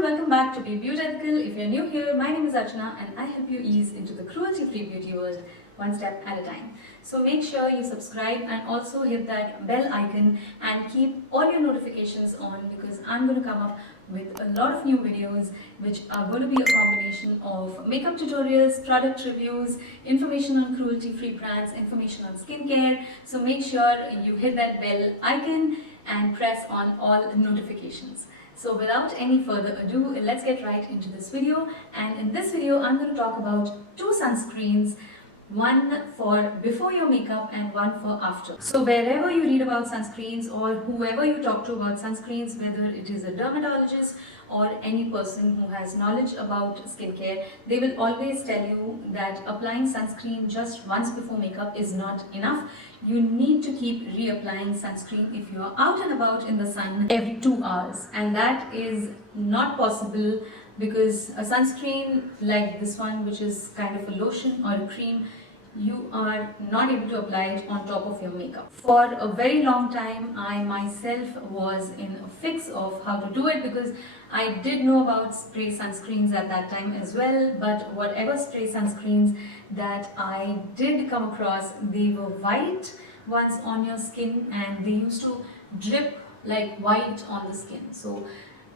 everyone, welcome back to Be Beautiful. If you're new here, my name is Archana and I help you ease into the cruelty-free beauty world one step at a time. So make sure you subscribe and also hit that bell icon and keep all your notifications on, because I'm going to come up with a lot of new videos which are going to be a combination of makeup tutorials, product reviews, information on cruelty-free brands, information on skincare. So make sure you hit that bell icon and press on all notifications. So without any further ado, let's get right into this video. And in this video, I'm going to talk about two sunscreens, one for before your makeup and one for after. So wherever you read about sunscreens or whoever you talk to about sunscreens, whether it is a dermatologist or any person who has knowledge about skincare, they will always tell you that applying sunscreen just once before makeup is not enough. You need to keep reapplying sunscreen if you are out and about in the sun every 2 hours, and that is not possible because a sunscreen like this one, which is kind of a lotion or a cream, you are not able to apply it on top of your makeup. For a very long time, I myself was in a fix of how to do it, because I did know about spray sunscreens at that time as well, but whatever spray sunscreens that I did come across, they were white ones on your skin and they used to drip like white on the skin. So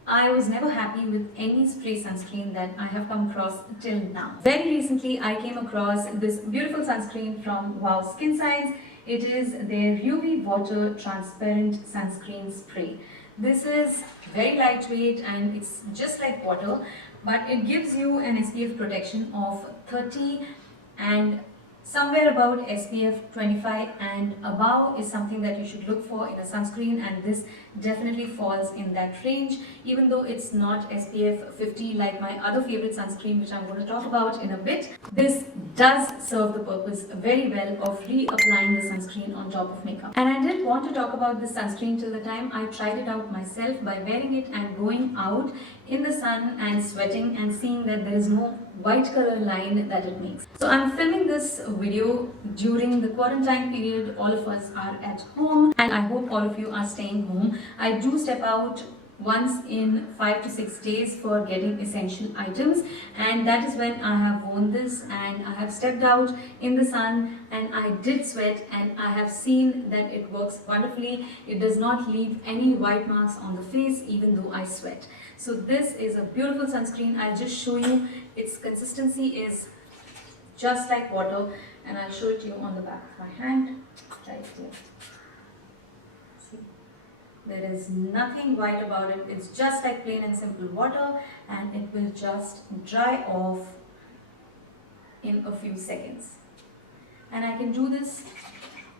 I was never happy with any spray sunscreen that I have come across till now. Very recently, I came across this beautiful sunscreen from Wow Skin Science. It is their UV water transparent sunscreen spray. This is very lightweight and it's just like water, but it gives you an SPF protection of 30 and somewhere about SPF 25 and above is something that you should look for in a sunscreen, and this definitely falls in that range, even though it's not SPF 50 like my other favorite sunscreen, which I'm going to talk about in a bit. This does serve the purpose very well of reapplying the sunscreen on top of makeup. And I didn't want to talk about this sunscreen till the time I tried it out myself by wearing it and going out in the sun and sweating and seeing that there is no white color line that it makes. So I'm filming this video during the quarantine period. All of us are at home and I hope all of you are staying home. I do step out once in 5 to 6 days for getting essential items, and that is when I have worn this and I have stepped out in the sun and I did sweat, and I have seen that it works wonderfully. It does not leave any white marks on the face even though I sweat. So this is a beautiful sunscreen. I'll just show you. Its consistency is just like water, and I'll show it to you on the back of my hand right here. See, there is nothing white about it. It's just like plain and simple water, and it will just dry off in a few seconds. And I can do this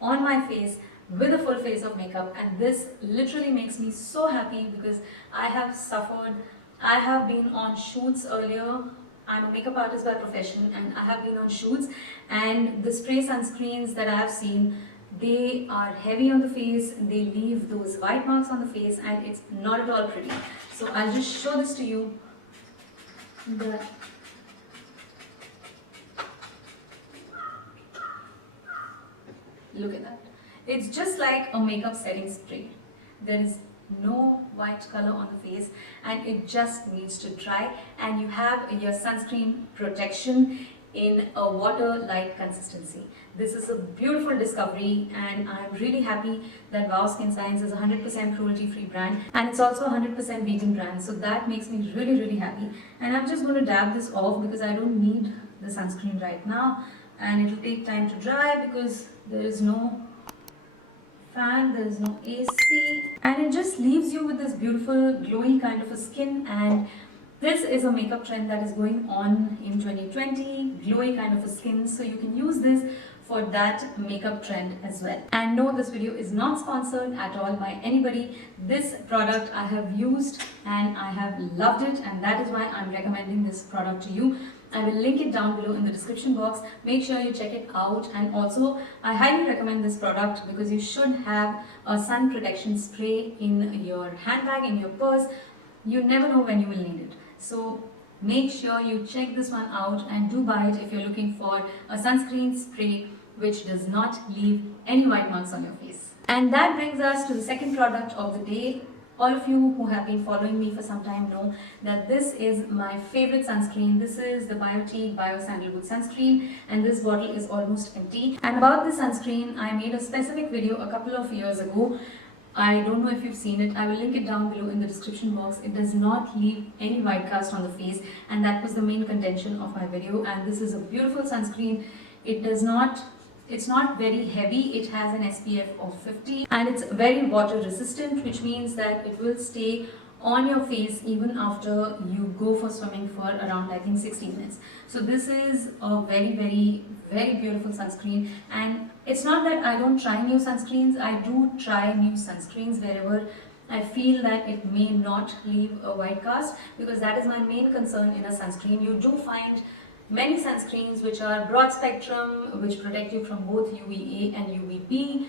on my face with a full face of makeup, and this literally makes me so happy because I have suffered. I have been on shoots earlier. I'm a makeup artist by profession and I have been on shoots, and the spray sunscreens that I have seen, they are heavy on the face, they leave those white marks on the face, and it's not at all pretty. So I'll just show this to you. Look at that. It's just like a makeup setting spray. There is no white color on the face and it just needs to dry, and you have your sunscreen protection in a water-like consistency. This is a beautiful discovery, and I'm really happy that Wow Skin Science is a 100% cruelty-free brand, and it's also a 100% vegan brand, so that makes me really happy. And I'm just going to dab this off because I don't need the sunscreen right now, and it will take time to dry because there is no fan, there is no AC, and it just leaves you with this beautiful glowy kind of a skin. And this is a makeup trend that is going on in 2020, glowy kind of a skin, so you can use this for that makeup trend as well. And no, this video is not sponsored at all by anybody. This product I have used and I have loved it, and that is why I'm recommending this product to you. I will link it down below in the description box. Make sure you check it out, and also I highly recommend this product because you should have a sun protection spray in your handbag, in your purse. You never know when you will need it. So make sure you check this one out and do buy it if you're looking for a sunscreen spray which does not leave any white marks on your face. And that brings us to the second product of the day. All of you who have been following me for some time know that this is my favorite sunscreen. This is the Biotique Bio Sandalwood Sunscreen, and this bottle is almost empty. And about this sunscreen, I made a specific video a couple of years ago. I don't know if you've seen it. I will link it down below in the description box. It does not leave any white cast on the face, and that was the main contention of my video. And this is a beautiful sunscreen. It's not very heavy. It has an SPF of 50 and it's very water resistant, which means that it will stay on your face even after you go for swimming for around, I think, 60 minutes. So this is a very beautiful sunscreen. And it's not that I don't try new sunscreens. I do try new sunscreens wherever I feel that it may not leave a white cast, because that is my main concern in a sunscreen. You do find many sunscreens which are broad spectrum, which protect you from both UVA and UVB,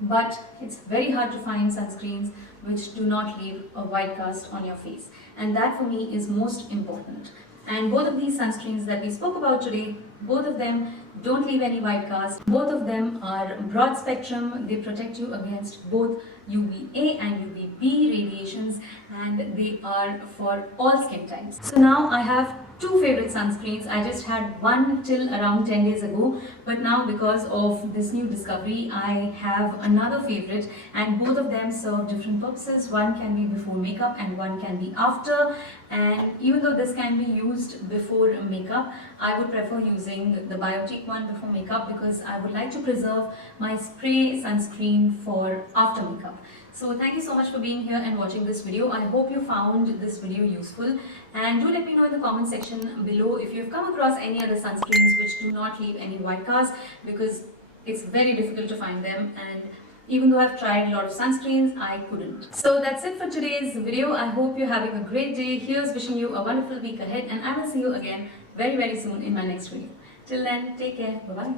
but it's very hard to find sunscreens which do not leave a white cast on your face, and that for me is most important. And both of these sunscreens that we spoke about today, both of them don't leave any white cast. Both of them are broad spectrum. They protect you against both UVA and UVB radiations, and they are for all skin types. So now I have two favorite sunscreens. I just had one till around 10 days ago, but now because of this new discovery, I have another favorite, and both of them serve different purposes. One can be before makeup and one can be after. And even though this can be used before makeup, I would prefer using the Biotique one before makeup, because I would like to preserve my spray sunscreen for after makeup. So thank you so much for being here and watching this video. I hope you found this video useful, and do let me know in the comment section below if you've come across any other sunscreens which do not leave any white cast, because it's very difficult to find them, and even though I've tried a lot of sunscreens, I couldn't. So that's it for today's video. I hope you're having a great day. Here's wishing you a wonderful week ahead, and I will see you again very soon in my next video. Till then, take care. Bye-bye.